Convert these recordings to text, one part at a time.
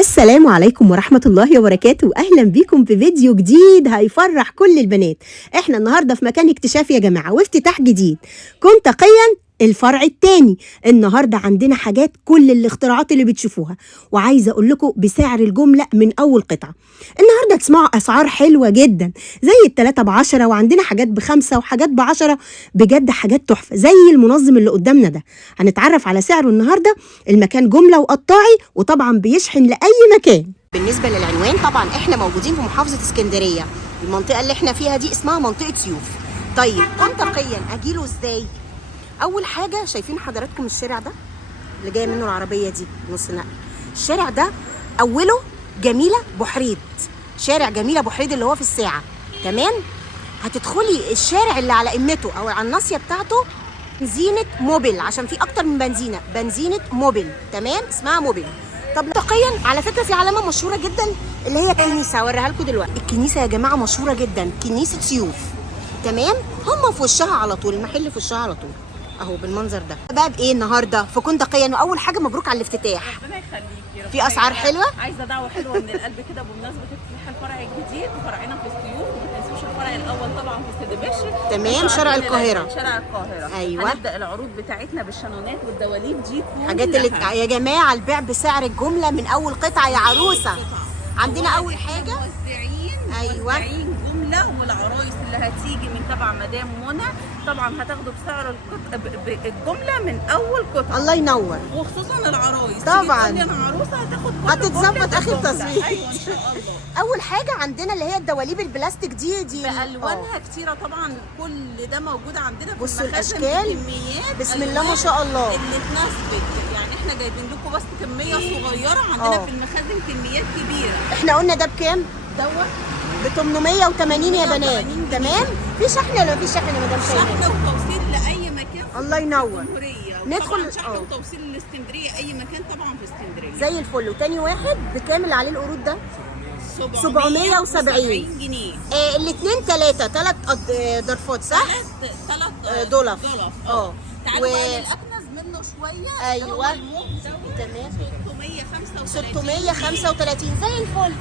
السلام عليكم ورحمة الله وبركاته. أهلا بيكم في فيديو جديد هيفرح كل البنات. احنا النهاردة في مكان اكتشاف يا جماعة وافتتاح جديد كنتاقيا الفرع التاني. النهاردة عندنا حاجات كل الاختراعات اللي بتشوفوها، وعايزة أقول لكم بسعر الجملة من أول قطعة. النهاردة تسمعوا أسعار حلوة جدا زي التلاتة ب10، وعندنا حاجات ب5 وحاجات ب10، بجد حاجات تحفة زي المنظم اللي قدامنا ده. هنتعرف على سعره النهاردة. المكان جملة وقطاعي، وطبعا بيشحن لأي مكان. بالنسبة للعنوان طبعا احنا موجودين في محافظة اسكندرية. المنطقة اللي احنا فيها دي اسمها منطقة سيوف. طيب كنتاقيا أجيله ازاي؟ اول حاجه شايفين حضراتكم الشارع ده اللي جايه منه العربيه دي نص نقل. الشارع ده اوله جميله بحريد، شارع جميله بحريد اللي هو في الساعه. تمام، هتدخلي الشارع اللي على قمته او على الناصيه بتاعته بنزينه موبيل، عشان في اكتر من بنزينه موبيل. تمام، اسمها موبيل. طب منطقيا على فكره في علامه مشهوره جدا اللي هي الكنيسه، هوريها لكم دلوقتي. الكنيسه يا جماعه مشهوره جدا، كنيسه سيوف. تمام، هم في وشها على طول، المحل في وشها على طول اهو بالمنظر ده. بقى بايه النهارده في كنتاقيا؟ واول حاجه مبروك على الافتتاح. ربنا يخليكي. في اسعار حلوه. عايزه دعوه حلوه من القلب كده بمناسبه افتتاح الفرع الجديد وفرعنا في السيوف. وما تنسوش الفرع الاول طبعا في سيدي بشر. تمام، شارع القاهره. شارع القاهره. ايوه. هنبدا العروض بتاعتنا بالشانونات والدواليب دي حاجات اللي يا جماعه البيع بسعر الجمله من اول قطعه يا عروسه. عندنا اول حاجه موزعين. ايوه، موزعين جمله، والعرايس اللي هتيجي من تبع مدام منى طبعا هتاخدوا بسعر الجمله من اول قطعه. الله ينور. وخصوصا العرايس طبعا انا عروسه هتاخد هتتظبط اخر تصوير. ايوه ان شاء الله. اول حاجه عندنا اللي هي الدواليب البلاستيك دي بالوانها كتيره طبعا، كل ده موجود عندنا في بصوا المخازن الاشكال بكميات بسم الله ما شاء الله اللي تناسبك. يعني احنا جايبين لكم بس كميه صغيره، عندنا في المخازن كميات كبيره. احنا قلنا ده بكام؟ دوت ب 880 يا بنات. تمام، في شحن ولا مفيش شحن يا مدام شيماء؟ شحن وتوصيل لاي مكان. الله ينور. ندخل شحن وتوصيل لاسكندريه، اي مكان طبعا في اسكندريه زي الفل. وتاني واحد بكامل عليه القروض ده 770 جنيه. الاثنين ثلاث ضرفات صح؟ ثلاث دولار. تعالوا بقى للاكنس منه شويه. ايوه تمام، 635 زي الفل.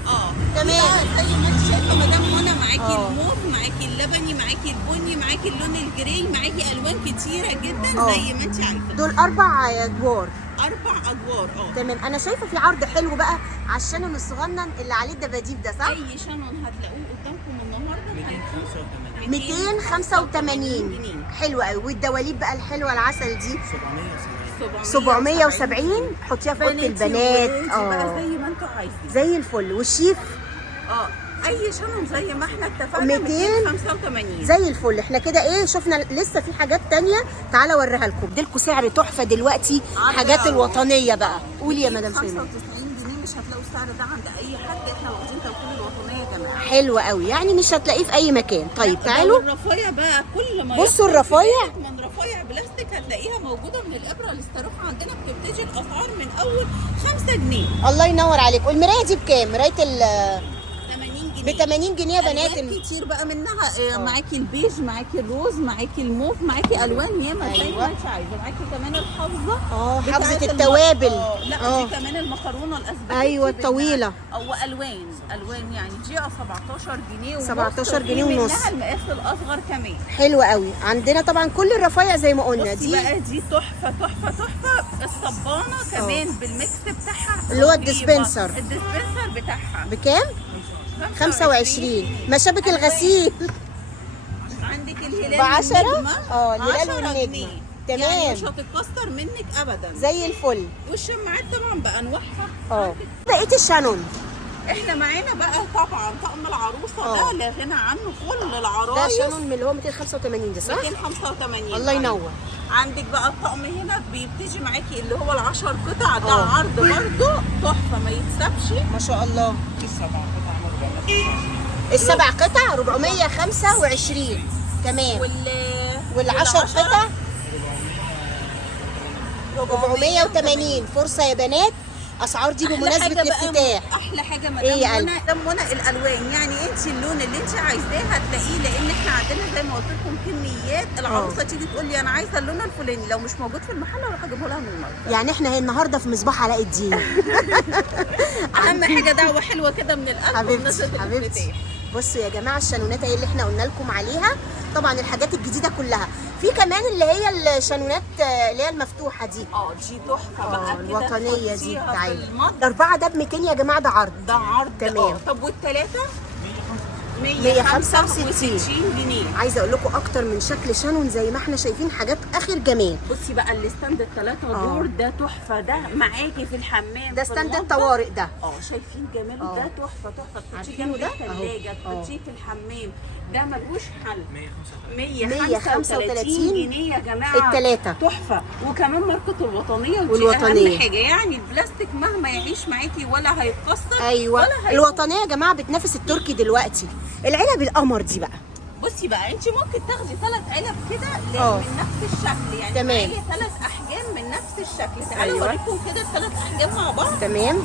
تمام، زي ما انت شايفه مدام منى معاكي الموف، معاكي اللبني، معاكي البني، معاكي اللون الجري، معاكي الوان كتيره جدا زي ما انت عارفه. دول 4 ادوار. 4 ادوار. تمام. انا شايفه في عرض حلو بقى على الشانون الصغنن اللي عليه الدباديب ده صح؟ اي شانون هتلاقوه قدامكم النهارده ب 285. حلو قوي. والدواليب بقى الحلوه العسل دي 770. حطيها في اوضه البنات. بقى زي ما انتوا عايزين. زي الفل. والشيف اي شانون زي ما احنا اتفقنا 285 زي الفل. احنا كده ايه شفنا لسه في حاجات تانية، تعالى اوريها لكم. اديلكم سعر تحفه دلوقتي. حاجات الوطنيه بقى. قولي يا مدام شيماء. 95 جنيه مش هتلاقوا السعر ده عند اي حد. احنا واخدين توكيل الوطنيه يا جماعه. حلوه قوي، يعني مش هتلاقيه في اي مكان. طيب تعالوا الرفايع بقى. كل ما بصوا الرفايع من رفايع بلاستيك هتلاقيها موجوده من الابره للصاروخ. عندنا بتبتدي الاسعار من اول 5 جنيه. الله ينور عليك. والمرايه دي بكام؟ مرايه ب 80 80 جنيه يا بنات. كتير بقى منها. معاكي البيج، معاكي الروز، معاكي الموف، معاكي الوان ياما زي ما انت عايزه. معاكي كمان الحافظه. حافظه التوابل. لا دي كمان المكرونه الاسبانيه. ايوه الطويله. الوان يعني دي 17 جنيه ونص. 17 جنيه ونص. منها المقاس الاصغر كمان. حلوه قوي. عندنا طبعا كل الرفايع زي ما قلنا. دي بقى دي تحفه تحفه تحفه. الصبانه كمان بالميكس بتاعها اللي هو الديسبنسر بتاعها بكام؟ 25. مشابك الغسيل عندك الهلال ب 10. الهلال والنجمه. تمام، يعني مش هتتكسر منك ابدا. زي الفل. والشماعات طبعا بانواعها. بقيه الشانون احنا معانا بقى طبعا طقم العروسه ده لا غنى عنه. كل العرايس ده شانون من اللي هو 285 ده صح؟ 285. الله ينور. عندك بقى الطقم هنا بيبتدي معاكي اللي هو ال10 قطع ده. عرض برده تحفه ما يتسابش ما شاء الله. ال7 قطع 425. تمام. وال10 قطع 480. فرصه يا بنات اسعار دي أحلى بمناسبه حاجة بقى، الافتتاح. احلى حاجه إيه يا مدام منى الالوان. يعني انت اللون اللي انت عايزاه هتلاقيه، لان احنا عندنا زي ما قلت لكم كميات. العروسه تيجي تقول لي انا عايزه اللون الفلاني، لو مش موجود في المحل اروح اجيبه لها من المركز. يعني احنا النهارده في مصباح علاء الدين. اهم حاجه دعوه حلوه كده من القلب حبيبتي بمناسبة حبيبتي. الافتتاح. بصوا يا جماعه الشانونات اهي اللي احنا قلنا لكم عليها، طبعا الحاجات الجديده كلها. في كمان اللي هي الشانونات اللي هي المفتوحه دي. دي تحفه بقى كده، الوطنيه دي. تحطيها في تعالي المطبخ. ده 4 ده ب 200 يا جماعه، ده عرض. ده عرض. تمام. طب والثلاثه 165 جنيه. عايزه اقول لكم اكتر من شكل شانون زي ما احنا شايفين، حاجات اخر جمال. بصي بقى الستاند الثلاثه دور ده تحفه، ده معاكي في الحمام. ده في ستاند المطبخ. الطوارئ ده. شايفين جماله؟ ده تحفه تحفه، تحطيه عارفينه جنب ده؟ الثلاجه، أهو. تحطيه في الحمام. ده ملوش حل. 135 جنيه يا جماعه الثلاثه. تحفه. وكمان ماركه الوطنيه، ودي والوطنية. اهم حاجه. يعني البلاستيك مهما يعيش معاكي ولا هيتكسر ايوه ولا هيبوظ. الوطنيه يا جماعه بتنافس التركي دلوقتي. العلب القمر دي بقى. بصي بقى انت ممكن تاخدي 3 علب كده من نفس الشكل. يعني تمام. معايا 3 احجام من نفس الشكل. تعالوا أيوة. اوريكم كده ال3 احجام مع بعض. تمام.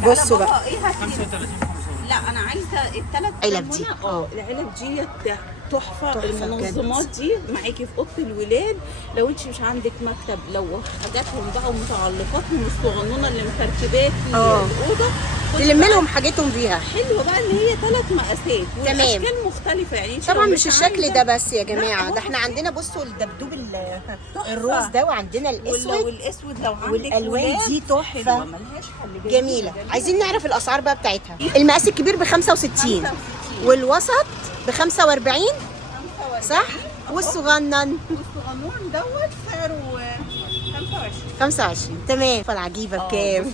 تعالى بصوا بابا، بقى. ايه هتجيبي؟ لا انا عايزه ال3 علب دي. العلب دي تحفه. تحفة المنظمات دي معاكي في اوضه الولاد. لو انت مش عندك مكتب، لو حاجاتهم بقى ومتعلقاتهم الصغنونه اللي مكركباكي الاوضه، تلم لهم حاجتهم فيها. حلوه بقى ان هي 3 مقاسات تمام. والاشكال مختلفه. يعني انت طبعا لو مش الشكل ده بس يا لا، جماعه، هو ده احنا عندنا بصوا الدبدوب الروز ده، وعندنا الاسود والاسود لو عندك والالوان ولاد دي حلوة، تحفه ملهاش حل. جميله. عايزين نعرف الاسعار بقى بتاعتها. المقاس الكبير ب 65 والوسط ب 45 صح، والصغنن والصغنون دوت سعره 25. تمام. فالعجيبه بكام؟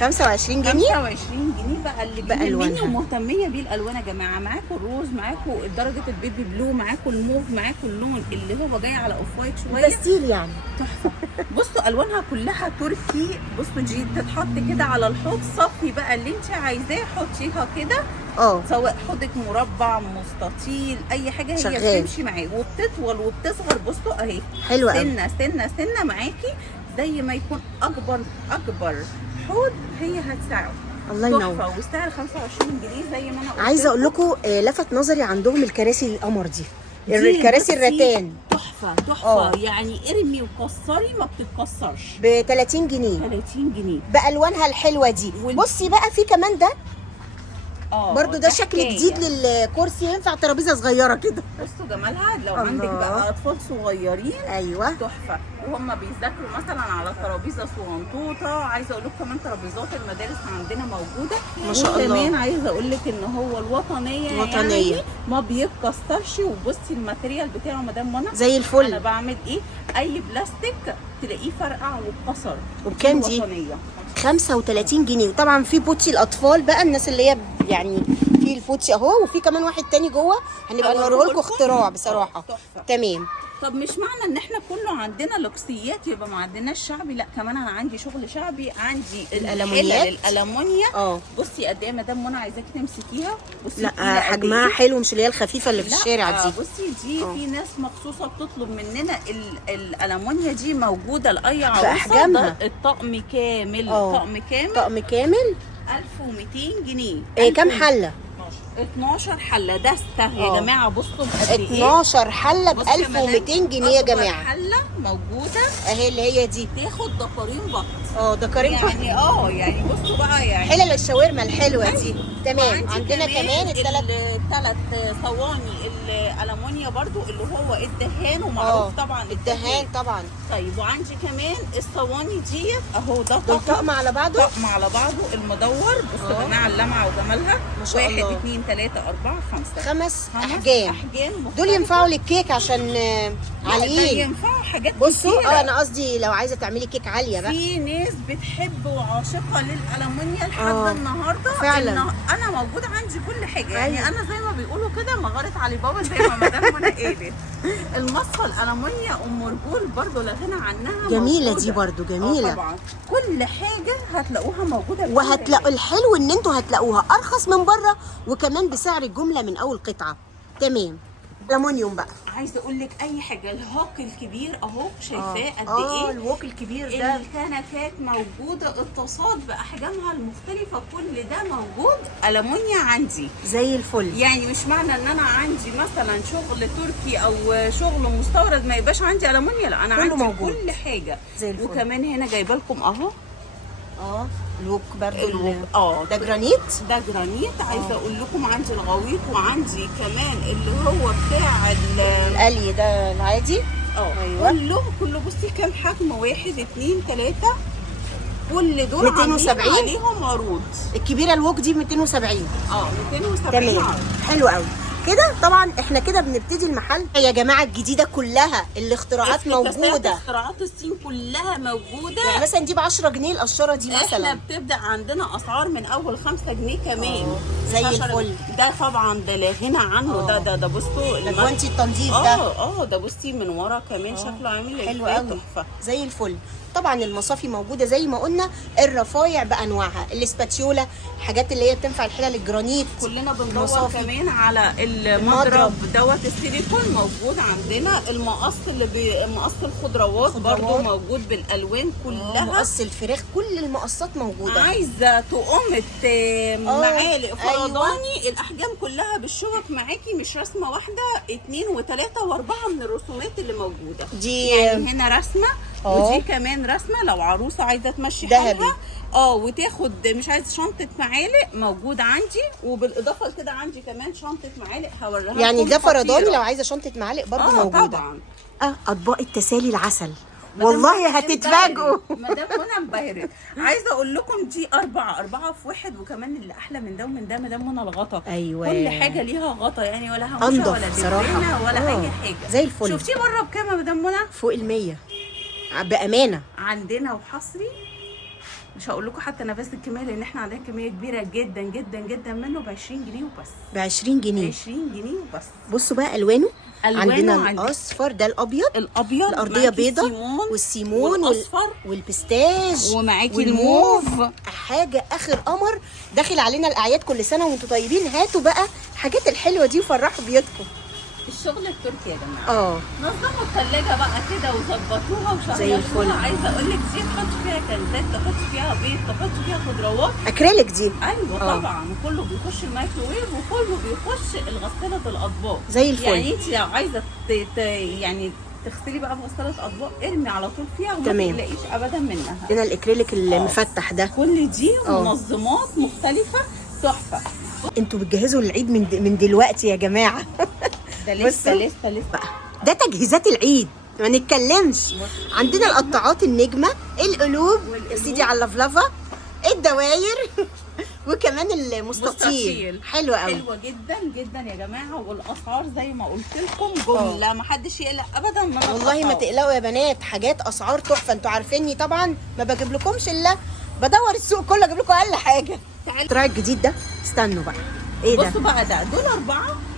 25 جنيه. 25 جنيه بقى. اللي بيهمني بألوانها. ومهتميه بيه الالوان يا جماعه. معاكم الروز، معاكم درجه البيبي بلو، معاكم الموف، معاكم اللون اللي هو جاي على اوف وايت شويه. بستيل يعني. تحفه. بصوا الوانها كلها تركي. بصوا دي تتحط كده على الحوض. صفي بقى اللي انت عايزاه حطيها كده. سواء حوضك مربع مستطيل اي حاجه، هي شغال. بتمشي معاه وبتطول وبتصغر. بصوا اهي حلوه قوي. سنه سنه سنه معاكي، زي ما يكون اكبر حوض هي هتساعد. الله ينور. تحفه. والسعر 25 جنيه زي ما انا قلت. عايزه اقول لكم لفت نظري عندهم الكراسي القمر دي، الكراسي الرتان. تحفه تحفه. يعني ارمي وكسري ما بتتكسرش. ب 30 جنيه 30 جنيه بالوانها الحلوه دي. بصي بقى في كمان ده برضو، ده شكل حكاية. جديد للكرسي، ينفع ترابيزه صغيره كده. بصوا جمالها. لو الله. عندك بقى اطفال صغيرين ايوه تحفه، وهم بيذاكروا مثلا على ترابيزه صغنطوطه. عايزه اقول لكم كمان ترابيزات المدارس عندنا موجوده ما شاء الله. وكمان عايزه اقول لك ان هو الوطنيه يعني ما بيتكسرش. وبصي الماتيريال بتاعه مدام منى زي الفل. انا بعمل ايه؟ اي بلاستيك تلاقيه فرقع واتكسر. وبكام دي؟ 35 جنيه. وطبعا في بوتشي الاطفال بقى، الناس اللي هي يعني في البوتشي اهو، وفي كمان واحد تاني جوه هنبقى نوريه لكم اختراع بصراحه. تمام. طب مش معنى ان احنا كله عندنا لوكسيات يبقى ما عندناش شعبي. لا، كمان انا عندي شغل شعبي. عندي الألمونيات. الالمونيا. بصي قد ايه مدام منى، عايزاكي تمسكيها. بصي لا حجمها حلو، مش اللي هي الخفيفه اللي في الشارع دي. بصي دي في ناس مخصوصه بتطلب مننا الالمونيا دي. موجوده لاي عروسه بأحجامها. الطقم كامل. طقم كامل 1200 جنيه. كام حله؟ 12 حله دسته يا جماعه. بصوا بقد ايه 12 حله ب 1200 جنيه يا جماعه. حله موجوده اهي اللي هي دي تاخد دقارين بط. دقارين بط يعني يعني بصوا بقى يعني حلل الشاورما الحلوه دي. تمام. عندنا كمان الثلاث صواني الالمونيا برضو اللي هو الدهان. ومعروف طبعا الدهان طبعا. طيب وعندي كمان الصواني دي اهو. ده طقم على بعضه. طقم على بعضه المدور. بصوا يا جماعه اللمعه وجمالها. ما شاء الله. 1 2 3 4 5 5 احجام مختلفة. دول ينفعوا للكيك عشان عاليين. ينفعوا حاجات بصوا كتيرة. انا قصدي لو عايزه تعملي كيك عاليه بقى. في ناس بتحب وعاشقه للالمونيا لحد النهارده. فعلا. انا موجوده عندي كل حاجه. يعني انا زي ما بيقولوا كده مغاره علي بابا زي ما مدام منى قالت. المصفى الالمونيا ام رجول برضو لا غنى عنها. جميله موجودة. دي برضو جميله. طبعا كل حاجه هتلاقوها موجوده. وهتلاقوا الحلو ان انتوا هتلاقوها ارخص من بره، وكمان بسعر الجمله من اول قطعه. تمام. الومنيوم بقى. عايزه اقول لك اي حاجه، الهوك الكبير اهو شايفاه قد ايه. الوok الكبير ده، الكنكات موجوده، الطاسات باحجامها المختلفه، كل ده موجود ألمونيا عندي زي الفل. يعني مش معنى ان انا عندي مثلا شغل تركي او شغل مستورد ما يبقاش عندي ألمونيا، لا انا عندي موجود. كل حاجه زي الفل. وكمان هنا جايبه لكم اهو الوك برضه الوك ده جرانيت. ده جرانيت. عايزه اقول لكم عندي الغويط، وعندي كمان اللي هو بتاع القلي ده العادي. ايوه كله بصي كام حجم، 1 2 3 كل دول 270 عليهم عروض. الكبيره الوك دي 270. 270 تمام، حلو قوي كده. طبعا احنا كده بنبتدي المحل يا جماعه الجديده كلها، الاختراعات موجوده، اختراعات الصين كلها موجوده. يعني مثلا دي ب 10 جنيه القشره دي مثلا. احنا بتبدا عندنا اسعار من اول 5 جنيه كمان. زي الفل. ده طبعا ده لا غنى عنه. ده بصوا ده جوانتي التنظيف ده. ده بصي من ورا كمان شكله عامل حلو قوي، تحفه زي الفل. طبعا المصافي موجوده زي ما قلنا، الرفايع بانواعها، الاسباتيولا، الحاجات اللي هي بتنفع الحلل الجرانيت. كلنا بندور كمان على المضرب دوت السيليكون موجود عندنا. المقص مقص الخضروات برضو موجود بالالوان كلها. مقص الفراخ، كل المقصات موجوده. عايزه تقومه معالق فرداني. الاحجام كلها بالشبك معاكي، مش رسمه واحده، 2 و3 و4 من الرسومات اللي موجوده دي. يعني هنا رسمه ودي كمان رسمه لو عروسه عايزه تمشي حالها وتاخد مش عايزه شنطه معالق موجود عندي. وبالاضافه لكده عندي كمان شنطه معالق هوريها لكم. يعني ده فرداني لو عايزه شنطه معالق برضو موجوده طبعا. اطباق التسالي العسل والله هتتفاجئوا. مدام منى انبهرت. عايزه اقول لكم دي 4 في 1. وكمان اللي احلى من ده ومن ده مدام منى الغطا. ايوه كل حاجه ليها غطا يعني، ولا هموشه ولا دبرينه ولا اي حاجه. زي الفل. شفتيه بره بكام يا مدام منى؟ فوق ال100 بامانه عندنا. وحصري مش هقول لكم حتى نفس الكميه، لان احنا عندنا كميه كبيره جدا جدا جدا منه ب 20 جنيه وبس. ب 20 جنيه 20 جنيه وبس. بصوا بقى الوانه عندنا الاصفر ده، الابيض الارضيه بيضه، والسيمون والاصفر والبستاج، ومعاكي الموف. حاجه اخر قمر. داخل علينا الاعياد، كل سنه وانتم طيبين. هاتوا بقى الحاجات الحلوه دي وفرحوا بيوتكم. الشغل التركي يا جماعه. نظموا الثلاجه بقى كده وظبطوها وشغلوها. عايزه اقول لك دي تحط فيها كنزات، تحط فيها بيض، تحط فيها خضروات. اكريليك دي. ايوه طبعا. كله بيخش الميكروويف وكله بيخش الغساله الاطباق زي الفل. يعني انت لو عايزه يعني تغسلي بقى بغساله اطباق، ارمي على طول فيها وما تقلقيش ابدا منها. هنا الاكريليك المفتح ده. كل دي منظمات مختلفه تحفه. انتوا بتجهزوا للعيد من دلوقتي يا جماعه. ده لسه بقى. ده تجهيزات العيد ما نتكلمش. عندنا القطاعات النجمه، القلوب يا سيدي على اللفلفه، الدواير وكمان المستطيل. حلوه قوي، حلوه جدا جدا يا جماعه. والاسعار زي ما قلت لكم جمله، ما حدش يقلق ابدا من والله ما تقلقوا يا بنات، حاجات اسعار تحفه. انتوا عارفيني طبعا ما بجيب لكمش الا بدور السوق كله اجيب لكم اقل حاجه. التراي الجديد ده استنوا بقى. ايه ده؟ بصوا بقى، دول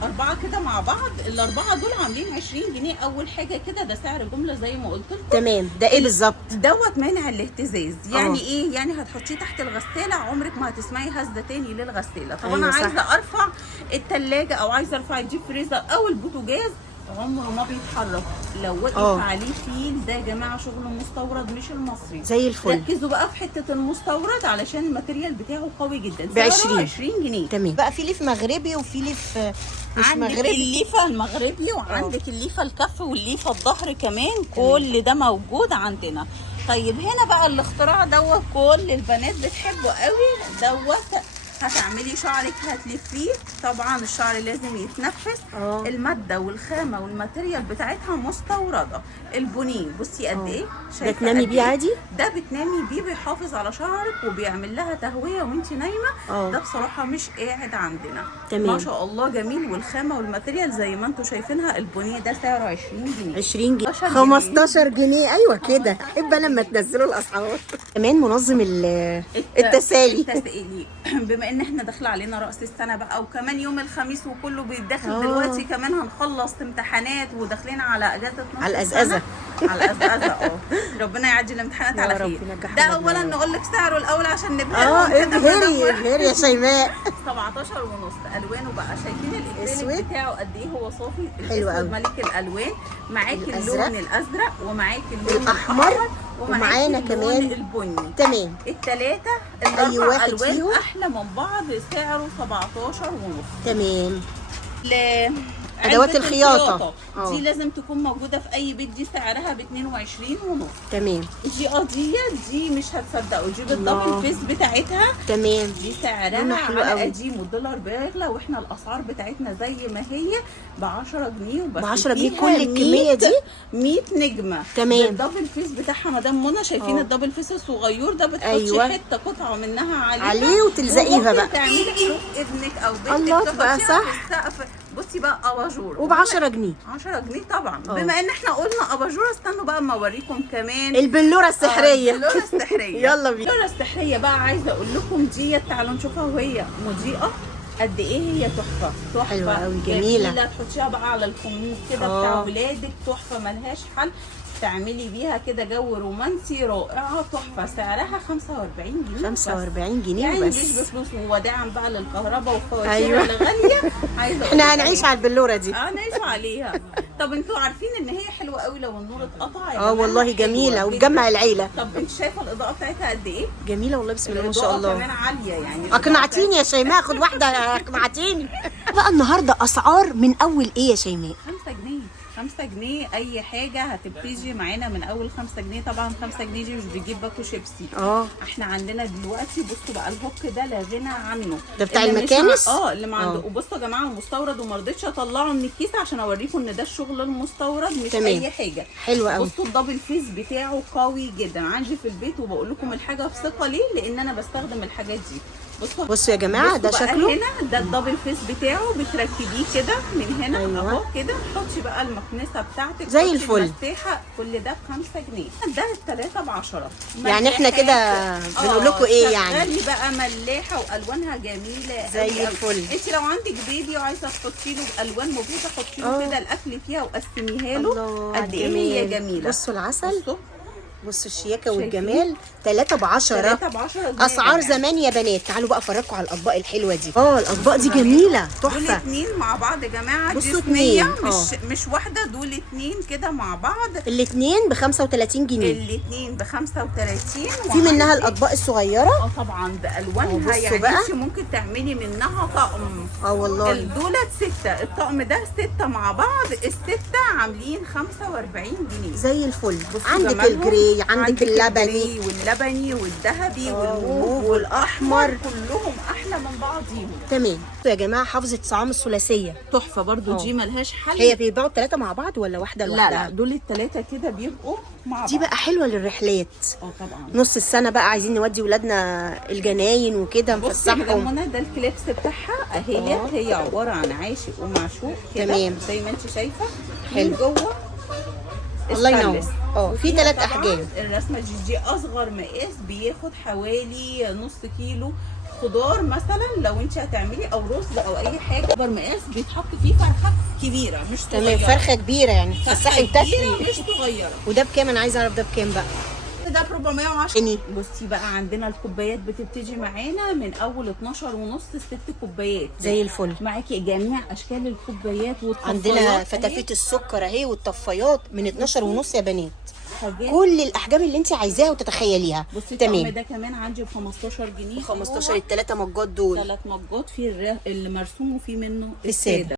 4 كده مع بعض. الاربعه دول عاملين 20 جنيه اول حاجه كده. ده سعر جمله زي ما قلت لكم. تمام. ده ايه بالظبط؟ دوت مانع الاهتزاز. يعني ايه؟ يعني هتحطيه تحت الغساله عمرك ما هتسمعي هزه تاني للغساله. طب انا عايزه ارفع الثلاجه او عايزه ارفع الديب فريزر او البوتاجاز، عمره ما بيتحرك لو وقف عليه فيل. ده يا جماعه شغل مستورد مش المصري. زي الفل. ركزوا بقى في حته المستورد علشان الماتيريال بتاعه قوي جدا. ب 20 جنيه. تمام. بقى في ليف مغربي وفي ليف مش عندك مغربي. الليفه المغربي وعندك الليفه الكف والليفه الظهر كمان. كل ده موجود عندنا. طيب هنا بقى الاختراع دوت كل البنات بتحبه قوي. دوت هتعملي شعرك هتلفيه. طبعا الشعر لازم يتنفس. الماده والخامه والماتيريال بتاعتها مستورده. البونيه بصي قد ايه، شايفه؟ بتنامي بيه عادي. ده بتنامي بيه، بيحافظ على شعرك وبيعمل لها تهويه وانت نايمه. ده بصراحه مش قاعد عندنا. تمام. ما شاء الله جميل. والخامه والماتيريال زي ما انتم شايفينها. البونيه ده سعره 20 جنيه. 20 جنيه 15 جنيه. ايوه كده. احب لما تنزلوا الاسعار. كمان منظم التسالي. بما ان احنا داخله علينا راس السنه بقى، وكمان يوم الخميس وكله بيتدخل دلوقتي، كمان هنخلص امتحانات وداخلين على اجازه نص على الازازه على الازازه. اربنا يعدي الامتحانات على خير. ده اولا نقول لك سعره الاول عشان نبدا. ابهري يا شيماء. 17 ونص. الوانه بقى شايفين الاكريليك بتاعه قد ايه هو صافي. حلو قوي. ملك الالوان. معاكي اللون الازرق ومعاكي اللون الاحمر ومعانا كمان البني. تمام. الثلاثه اي واحد الوان فيهم احلى من بعض. سعره 17 ونص. تمام. ادوات الخياطه دي لازم تكون موجوده في اي بيت. دي سعرها ب 22 ونص. تمام. دي مش هتصدقوا. دي بالدبل فيس بتاعتها. تمام. دي سعرها على قديم والدولار بيغلى، واحنا الاسعار بتاعتنا زي ما هي ب 10 جنيه وبس. ب 10 جنيه كل الكميه دي 100 نجمه. تمام. الدبل فيس بتاعها مدام منى شايفين الدبل فيس الصغير ده بتحطي حته قطعه منها عليه وتلزقيها بقى. تعملي حروف ابنك او بنتك. الله تبقى صح. بصي بقى اباجور وب 10 جنيه. 10 جنيه طبعا. بما ان احنا قلنا اباجور، استنوا بقى اما اوريكم كمان البلوره السحريه. البلوره السحريه. يلا بينا. البلوره السحريه بقى عايزه اقول لكم ديت. تعالوا نشوفها وهي مضيئه قد ايه. هي تحفه حلوه قوي. جميله. تحطيها بقى على الكومود كده بتاع ولادك. تحفه ملهاش حل. تعملي بيها كده جو رومانسي رائعه. تحفه. سعرها 45 جنيه. 45 جنيه يعني بس. مش بفلوس. وداعا بقى للكهرباء والفواتير اللي غاليه. عايزه احنا هنعيش على البلوره دي. هنعيش عليها. طب انتوا عارفين ان هي حلوه قوي لو النور اتقطع؟ والله جميله وتجمع العيله. طب انت شايفه الاضاءه بتاعتها قد ايه؟ جميله والله بسم الله ما شاء الله. كمان عاليه يعني. اقنعتيني يا شيماء. خد واحده. اقنعتيني بقى. النهارده اسعار من اول ايه يا شيماء؟ 5 جنيه. 5 جنيه اي حاجه هتبتدي معانا من اول 5 جنيه. طبعا 5 جنيه دي مش بتجيب باكو شيبسي. احنا عندنا دلوقتي بصوا بقى الهوك ده لا غنى عنه. ده بتاع المكانس. اللي ما عنده. وبصوا يا جماعه المستورد، وما رضيتش اطلعه من الكيس عشان اوريكم ان ده الشغل المستورد مش تمام. اي حاجه. حلو قوي. بصوا الدبل فيس بتاعه قوي جدا. عندي في البيت وبقول لكم الحاجه بثقه. ليه؟ لان انا بستخدم الحاجات دي. بصوا يا جماعه ده شكله. هنا ده الدبل فيس بتاعه. بتركبيه كده من هنا. اهو كده. تحطي بقى المكنسه بتاعتك زي الفل. المفتاحه. كل ده ب 5 جنيه. ده الثلاثه ب 10. يعني احنا كده بنقول لكم ايه يعني. شغالي بقى ملاحه والوانها جميله زي الفل. انت لو عندك بيبي وعايزه تحطي له الوان مبهجه حطي له كده الاكل فيها وقسميها له. قد ايه هي جميله. بصوا العسل. بصوا الشياكه والجمال. 3 ب 10. اسعار زمان يا بنات. تعالوا بقى افرجكم على الاطباق الحلوه دي. الاطباق دي جميله تحفه. دول 2 مع بعض يا جماعه. بصوا 2 مش واحده. دول 2 كده مع بعض. الاثنين ب 35 جنيه. الاثنين ب 35. في منها الاطباق الصغيره. طبعا بالوانها. يعني انت ممكن تعملي منها طقم. والله. دولت 6. الطقم ده 6 مع بعض. الستة عاملين 45 جنيه. زي الفل. عندك الجري، عندك اللبني والذهبي والموف والاحمر. كلهم احلى من بعضيهم. تمام. يا جماعه حافظه طعام الثلاثيه تحفه برضو. دي ملهاش حل. هي بيبيعوا الثلاثه مع بعض ولا واحده لوحدها؟ لا دول الثلاثه كده بيبقوا مع بعض. دي بقى حلوه للرحلات. طبعا. نص السنه بقى عايزين نودي ولادنا الجناين وكده نفسحهم. ده الكليبس بتاعها اهي. هي عباره عن عاشق ومعشوق كده. تمام. زي ما انت شايفه. حلو. جوه الله ينور. في 3 احجام. الرسمه دي اصغر مقاس. بياخد حوالي نص كيلو خضار مثلا لو انت هتعملي او رز او اي حاجه. اكبر مقاس بيتحط فيه فرخه كبيره مش صغيره. تمام. فرخه كبيره يعني تفسحي وتاكلي. مش صغيره. وده بكام؟ انا عايزه اعرف ده بكام بقى. ده ب 410. بصي بقى عندنا الكوبايات بتبتدي معانا من اول 12 ونص 6 كوبايات. زي الفل. معاكي جميع اشكال الكوبايات والطفايات. عندنا فتافيت السكر اهي والطفايات من 12 ونص يا بنات. كل الاحجام اللي انت عايزاها وتتخيليها. بصي الطقم ده كمان عندي ب 15 جنيه. 15 ال3 مجات دول. 3 مجات. في اللي مرسوم وفي منه الساده.